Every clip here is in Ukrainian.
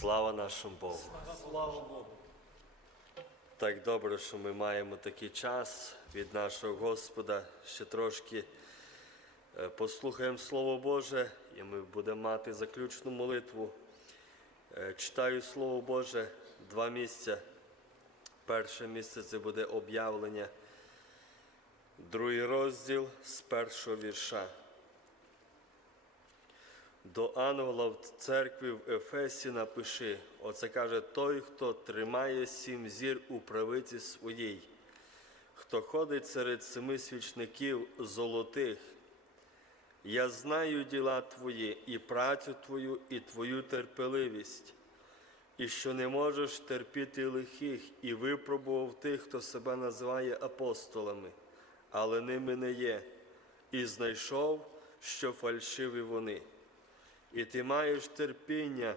Слава нашому Богу. Слава Богу. Так добре, що ми маємо такий час від нашого Господа. Ще трошки е, послухаємо Слово Боже, і ми будемо мати заключну молитву. Е, Читаю Слово Боже два місця. Перше місце це буде об'явлення, другий розділ з першого вірша. До ангела в церкві в Ефесі напиши, оце каже той, хто тримає сім зір у правиці своїй, хто ходить серед семи свічників золотих. Я знаю діла твої, і працю твою, і твою терпеливість, і що не можеш терпіти лихих, і випробував тих, хто себе називає апостолами, але ними не є, і знайшов, що фальшиві вони. І ти маєш терпіння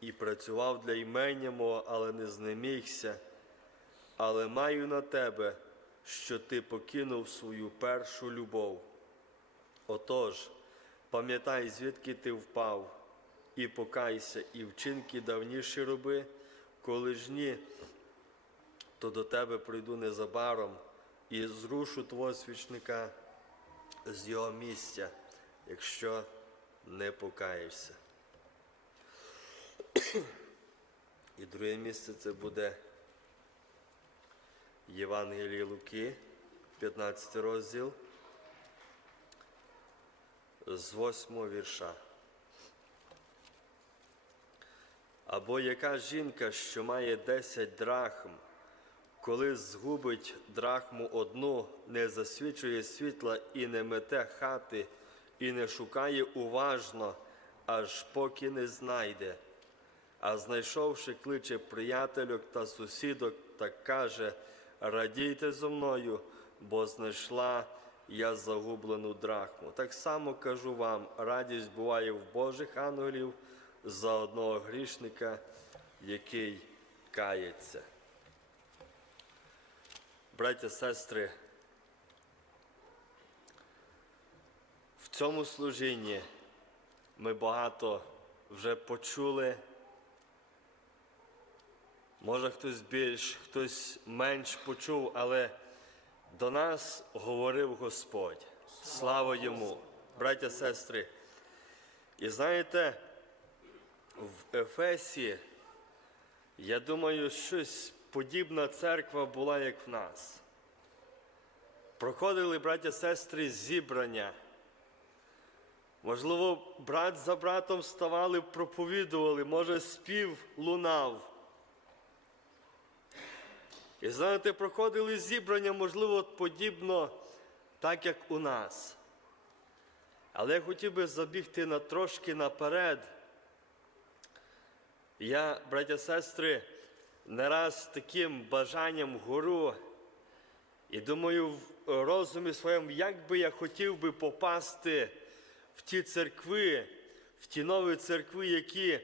і працював для імення мого, але не знемігся. Але маю на тебе, що ти покинув свою першу любов. Отож, пам'ятай, звідки ти впав, і покайся, і вчинки давніші роби, коли ж ні, то до тебе прийду незабаром і зрушу твого свічника з його місця, якщо не покаєшся. І друге місце це буде Євангеліє Луки, 15 розділ з 8 вірша. Або яка жінка, що має 10 драхм, коли згубить драхму одну, не засвічує світла і не мете хати, і не шукає уважно, аж поки не знайде. А знайшовши, кличе приятельок та сусідок та каже: Радійте зо мною, бо знайшла я загублену драхму. Так само кажу вам, радість буває в Божих ангелів за одного грішника, який кається. Браття, сестри, цьому служінні ми багато вже почули. Може, хтось більш, хтось менш почув, але до нас говорив Господь. Слава йому, браття, сестри. І знаєте, в Ефесі, я думаю, щось подібна церква була, як в нас. Проходили, браття, сестри, зібрання. Можливо, брат за братом ставали, проповідували, може, спів лунав. І знаєте, проходили зібрання, можливо, подібно, так як у нас. Але я хотів би забігти на трошки наперед. Я, браття сестри, не раз таким бажанням гору. І думаю, в розумі своєму, як би я хотів би попасти в ті церкви, в ті нові церкви, які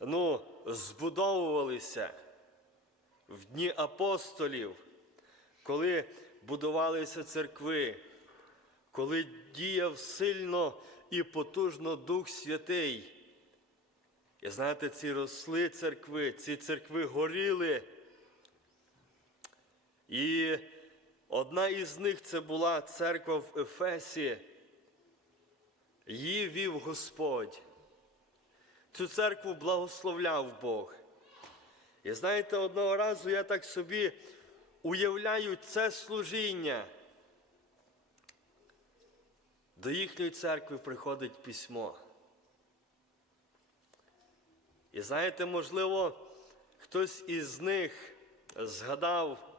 ну, збудовувалися в дні апостолів, коли будувалися церкви, коли діяв сильно і потужно Дух Святий. І знаєте, ці росли церкви, ці церкви горіли. І одна із них це була церква в Ефесі. Її вів Господь. Цю церкву благословляв Бог. І знаєте, одного разу я так собі уявляю це служіння. До їхньої церкви приходить письмо. І знаєте, можливо, хтось із них згадав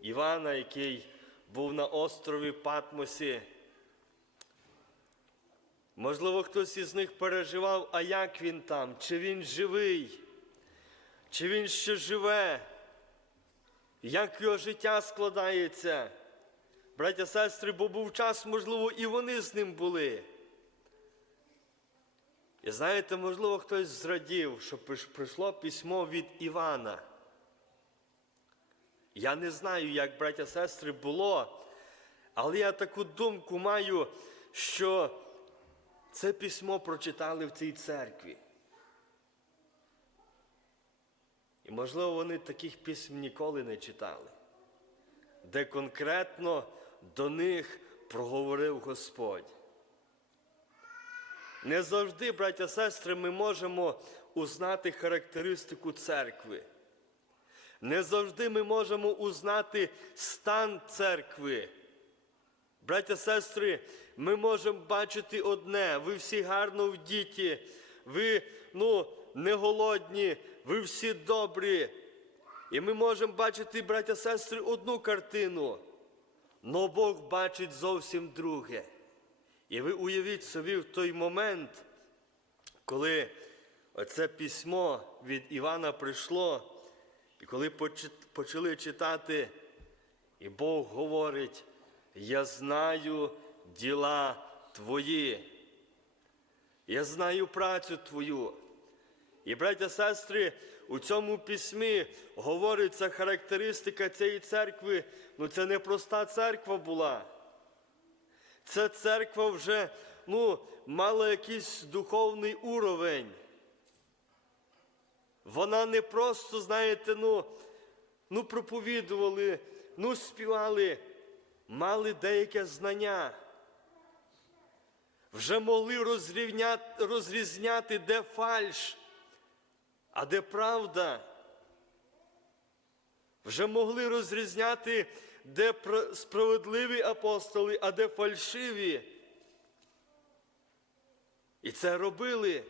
Івана, який був на острові Патмосі. Можливо, хтось із них переживав, а як він там, чи він живий, чи він ще живе, як його життя складається. Браття, сестри, бо був час, можливо, і вони з ним були. І знаєте, можливо, хтось зрадів, що прийшло письмо від Івана. Я не знаю, як браття сестри було, але я таку думку маю, що це письмо прочитали в цій церкві. І, можливо, вони таких письм ніколи не читали, де конкретно до них проговорив Господь. Не завжди, браття сестри, ми можемо узнати характеристику церкви. Не завжди ми можемо узнати стан церкви. Браття сестри, ми можемо бачити одне, ви всі гарно вдіті, ви ну, не голодні, ви всі добрі. І ми можемо бачити, браття сестри, одну картину, но Бог бачить зовсім друге. І ви уявіть собі в той момент, коли оце письмо від Івана прийшло, і коли почали читати, і Бог говорить, я знаю діла твої, я знаю працю твою. І, браття сестри, у цьому письмі говориться характеристика цієї церкви. Ну, це не проста церква була. Ця церква вже ну, мала якийсь духовний уровень. Вона не просто, знаєте, ну, ну проповідували, ну співали, мали деяке знання. Вже могли розрізняти, де фальш, а де правда. Вже могли розрізняти, де справедливі апостоли, а де фальшиві. І це робили.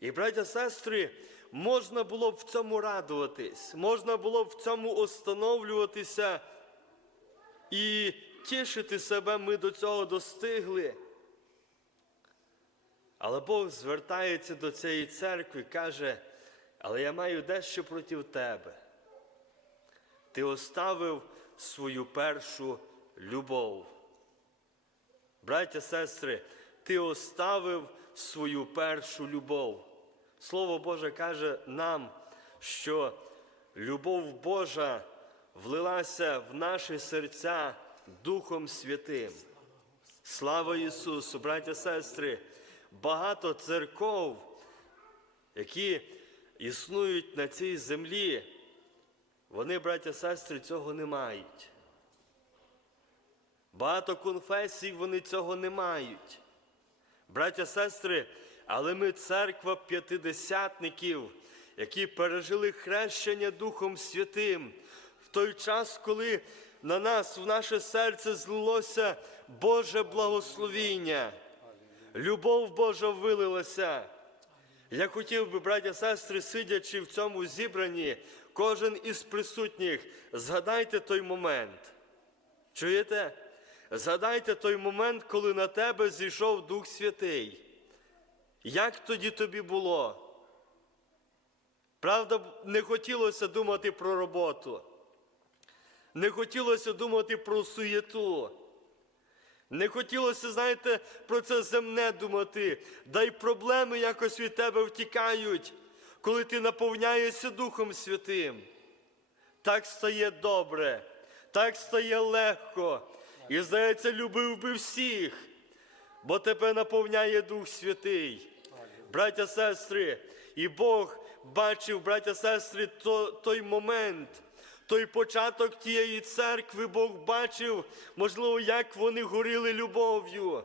І, браття, сестри, можна було б в цьому радуватись, можна було б в цьому остановлюватися і тішити себе, ми до цього достигли. Але Бог звертається до цієї церкви і каже, але я маю дещо проти тебе. Ти оставив свою першу любов. Браття, сестри, ти оставив свою першу любов. Слово Боже каже нам, що любов Божа влилася в наші серця Духом Святим. Слава Ісусу, браття, сестри, багато церков, які існують на цій землі, вони, браття, сестри, цього не мають. Багато конфесій вони цього не мають. Браття, сестри, але ми церква п'ятидесятників, які пережили хрещення Духом Святим той час, коли на нас, в наше серце злилося Боже благословіння, любов Божа вилилася. Я хотів би, браття, сестри, сидячи в цьому зібранні, кожен із присутніх, згадайте той момент. Чуєте? Згадайте той момент, коли на тебе зійшов Дух Святий. Як тоді тобі було? Правда, не хотілося думати про роботу. Не хотілося думати про суєту. Не хотілося, знаєте, про це земне думати. Да й проблеми якось від тебе втікають, коли ти наповняєшся Духом Святим. Так стає добре, так стає легко. І, здається, любив би всіх, бо тебе наповняє Дух Святий. Браття, сестри, і Бог бачив, браття, сестри, то, той момент, той початок тієї церкви, Бог бачив, можливо, як вони горіли любов'ю.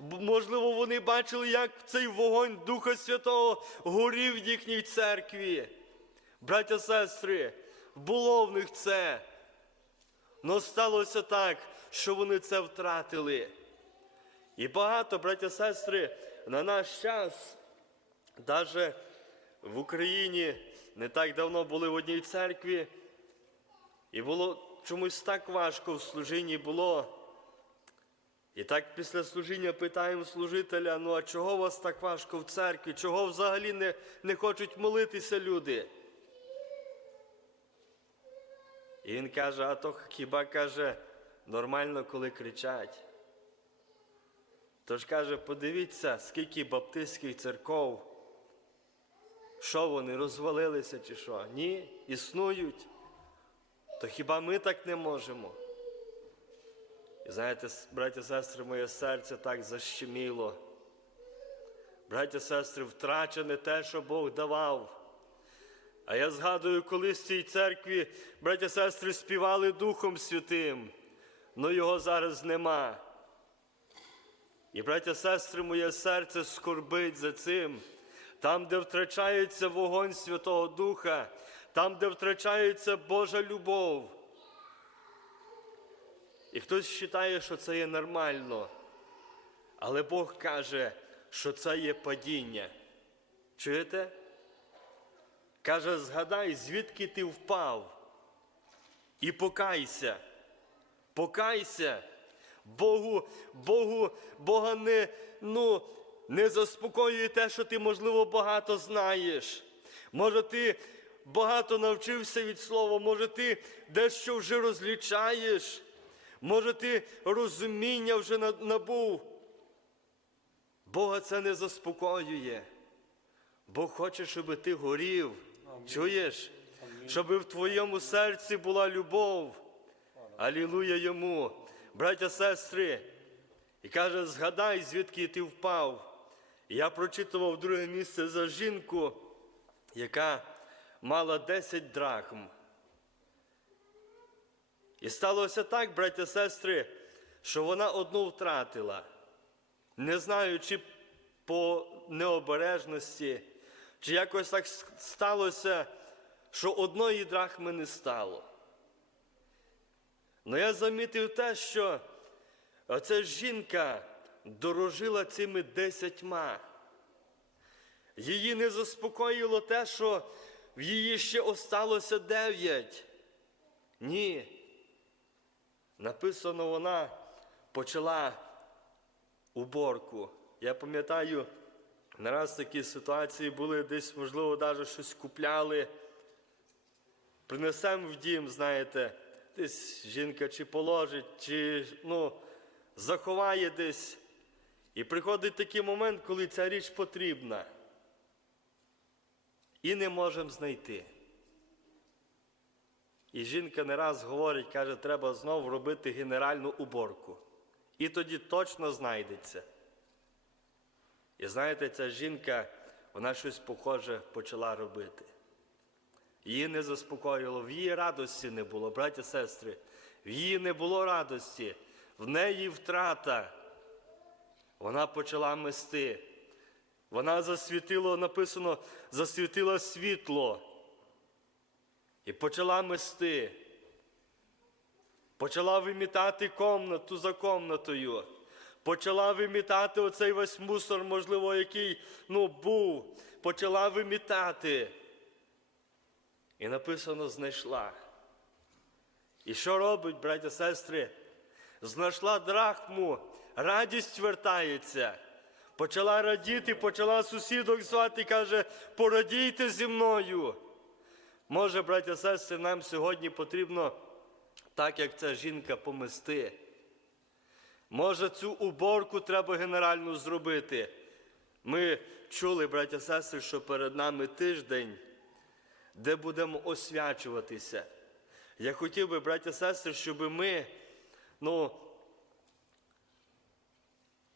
Можливо, вони бачили, як цей вогонь Духа Святого горів в їхній церкві. Браття, сестри, було в них це. Но сталося так, що вони це втратили. І багато, браття, сестри, на наш час, навіть в Україні не так давно були в одній церкві, і було чомусь так важко в служінні було. І так після служіння питаємо служителя: ну а чого вас так важко в церкві? Чого взагалі не, не хочуть молитися люди? І він каже: а то хіба каже, нормально, коли кричать. Тож каже, подивіться, скільки баптистських церков. Що вони розвалилися чи що? Ні, існують. То хіба ми так не можемо? І знаєте, с- браття, сестри, моє серце так защеміло. Браття, сестри, втрачене те, що Бог давав. А я згадую, колись в цій церкві браття сестри співали Духом Святим, але його зараз нема. І, браття сестри, моє серце скорбить за цим. Там, де втрачається вогонь Святого Духа, там, де втрачається Божа любов. І хтось вважає, що це є нормально. Але Бог каже, що це є падіння. Чуєте? Каже, згадай, звідки ти впав. І покайся. Покайся. Богу, Богу, Бога не, ну, не заспокоює те, що ти, можливо, багато знаєш. Може, ти багато навчився від слова, може, ти дещо вже розлічаєш, може, ти розуміння вже набув. Бога це не заспокоює. Бог хоче, щоб ти горів. Чуєш? Щоб в твоєму серці була любов. Алілуя йому, браття, сестри. І каже, згадай, звідки ти впав. І я прочитував друге місце за жінку, яка мала 10 драхм. І сталося так, браття, сестри, що вона одну втратила. Не знаю, чи по необережності, чи якось так сталося, що одної драхми не стало. Ну я замітив те, що оця жінка дорожила цими десятьма. Її не заспокоїло те, що в її ще осталося дев'ять. Ні. Написано, вона почала уборку. Я пам'ятаю, не раз такі ситуації були, десь, можливо, навіть щось купляли. Принесемо в дім, знаєте, десь жінка чи положить, чи ну, заховає десь. І приходить такий момент, коли ця річ потрібна. І не можемо знайти. І жінка не раз говорить, каже, треба знову робити генеральну уборку. І тоді точно знайдеться. І знаєте, ця жінка, вона щось похоже почала робити. Її не заспокоїло, в її радості не було, браті сестри, в її не було радості, в неї втрата. Вона почала мести. Вона засвітило, написано, засвітила світло. І почала мести. Почала вимітати комнату за комнатою. Почала вимітати оцей весь мусор, можливо, який ну, був. Почала вимітати. І написано знайшла. І що робить, браття сестри? Знайшла драхму, радість вертається. Почала радіти, почала сусідок звати, каже, порадійте зі мною. Може, браття сестри, нам сьогодні потрібно, так як ця жінка, помести. Може, цю уборку треба генеральну зробити. Ми чули, браття сестри, що перед нами тиждень, де будемо освячуватися. Я хотів би, браття сестри, щоб ми ну,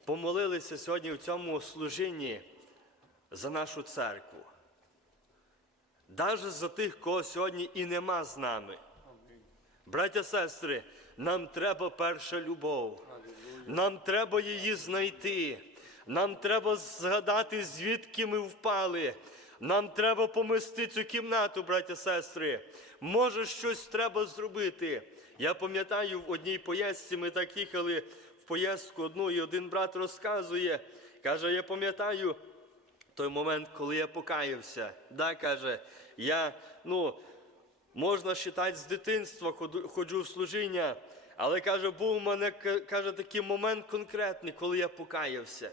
помолилися сьогодні в цьому служінні за нашу церкву. Навіть за тих, кого сьогодні і нема з нами. Браття сестри, нам треба перша любов. Нам треба її знайти. Нам треба згадати, звідки ми впали. Нам треба помести цю кімнату, браття сестри. Може, щось треба зробити. Я пам'ятаю, в одній поїздці ми так їхали поїздку одну, і один брат розказує, каже, я пам'ятаю той момент, коли я покаявся. Да, каже, я, ну, можна вважати, з дитинства ходжу в служіння, але каже, був у мене каже, такий момент конкретний, коли я покаявся.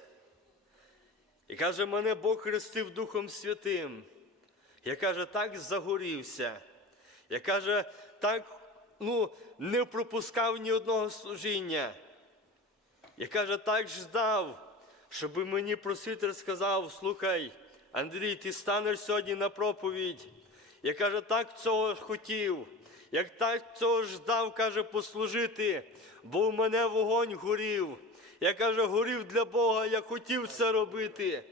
І каже, мене Бог хрестив Духом Святим. Я каже, так загорівся. Я каже, так ну, не пропускав ні одного служіння. Я каже, так ждав, щоб мені просвітер сказав: слухай, Андрій, ти станеш сьогодні на проповідь. Я каже, так цього хотів. Як так цього ждав, каже, послужити, бо в мене вогонь горів. Я каже, горів для Бога, я хотів це робити.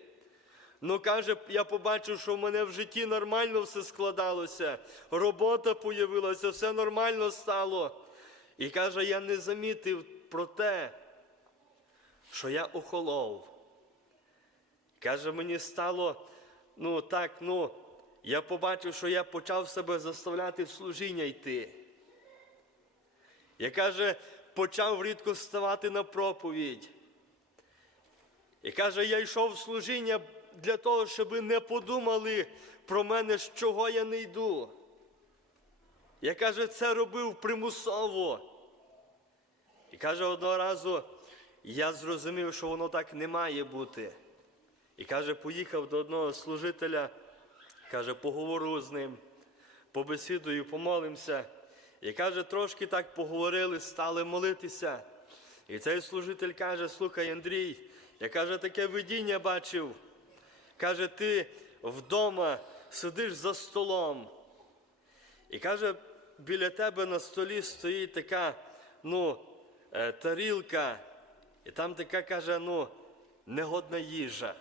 Ну, каже, я побачив, що в мене в житті нормально все складалося, робота появилася, все нормально стало. І каже, я не замітив про те, що я охолов. Каже, мені стало, ну так, ну, я побачив, що я почав себе заставляти в служіння йти. Я каже, почав рідко ставати на проповідь. І каже, я йшов в служіння для того, щоб не подумали про мене, з чого я не йду. Я каже, це робив примусово. І каже, одного разу я зрозумів, що воно так не має бути. І каже, поїхав до одного служителя, каже, поговорю з ним, побесідую, помолимося. І каже, трошки так поговорили, стали молитися. І цей служитель каже: слухай, Андрій, я каже, таке видіння бачив. Каже, ти вдома сидиш за столом. І каже, біля тебе на столі стоїть така, ну, е, тарілка, і там така каже, ну, негодна їжа.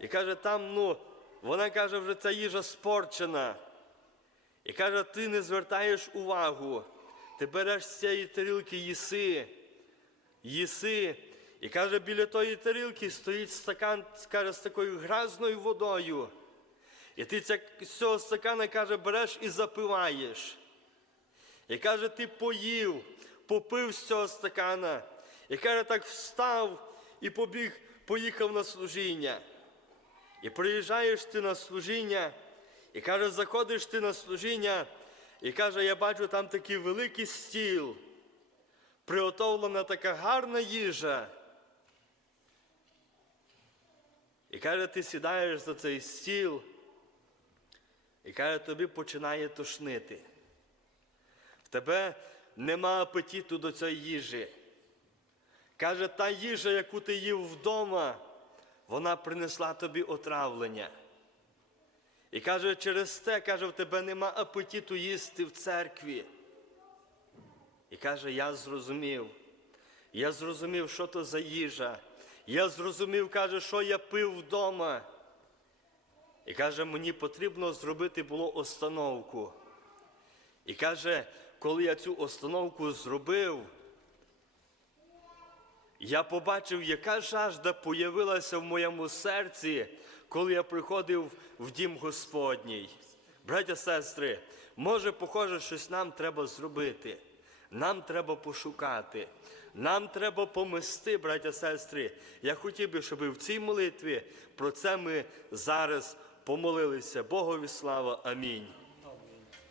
І каже, там, ну, вона каже, вже ця їжа спорчена. І каже, ти не звертаєш увагу. Ти береш з цієї тарілки їси, їси. І каже, біля тої тарілки стоїть стакан, каже, з такою грязною водою. І ти ця, з цього стакана, каже, береш і запиваєш. І каже, ти поїв, попив з цього стакана. І каже, так встав і побіг, поїхав на служіння. І приїжджаєш ти на служіння, і каже, заходиш ти на служіння, і каже, я бачу там такий великий стіл, приготовлена така гарна їжа. І каже, ти сідаєш за цей стіл, і каже, тобі починає тошнити. В тебе нема апетиту до цієї їжі. Каже, та їжа, яку ти їв вдома, вона принесла тобі отравлення. І каже, через те, каже, в тебе нема апетиту їсти в церкві. І каже, я зрозумів. Я зрозумів, що то за їжа. Я зрозумів, каже, що я пив вдома. І каже, мені потрібно зробити було остановку. І каже, коли я цю остановку зробив, я побачив, яка жажда появилася в моєму серці, коли я приходив в дім Господній. Браття, сестри, може, похоже, щось нам треба зробити. Нам треба пошукати. Нам треба помести, браття, сестри. Я хотів би, щоб в цій молитві про це ми зараз помолилися. Богові слава. Амінь.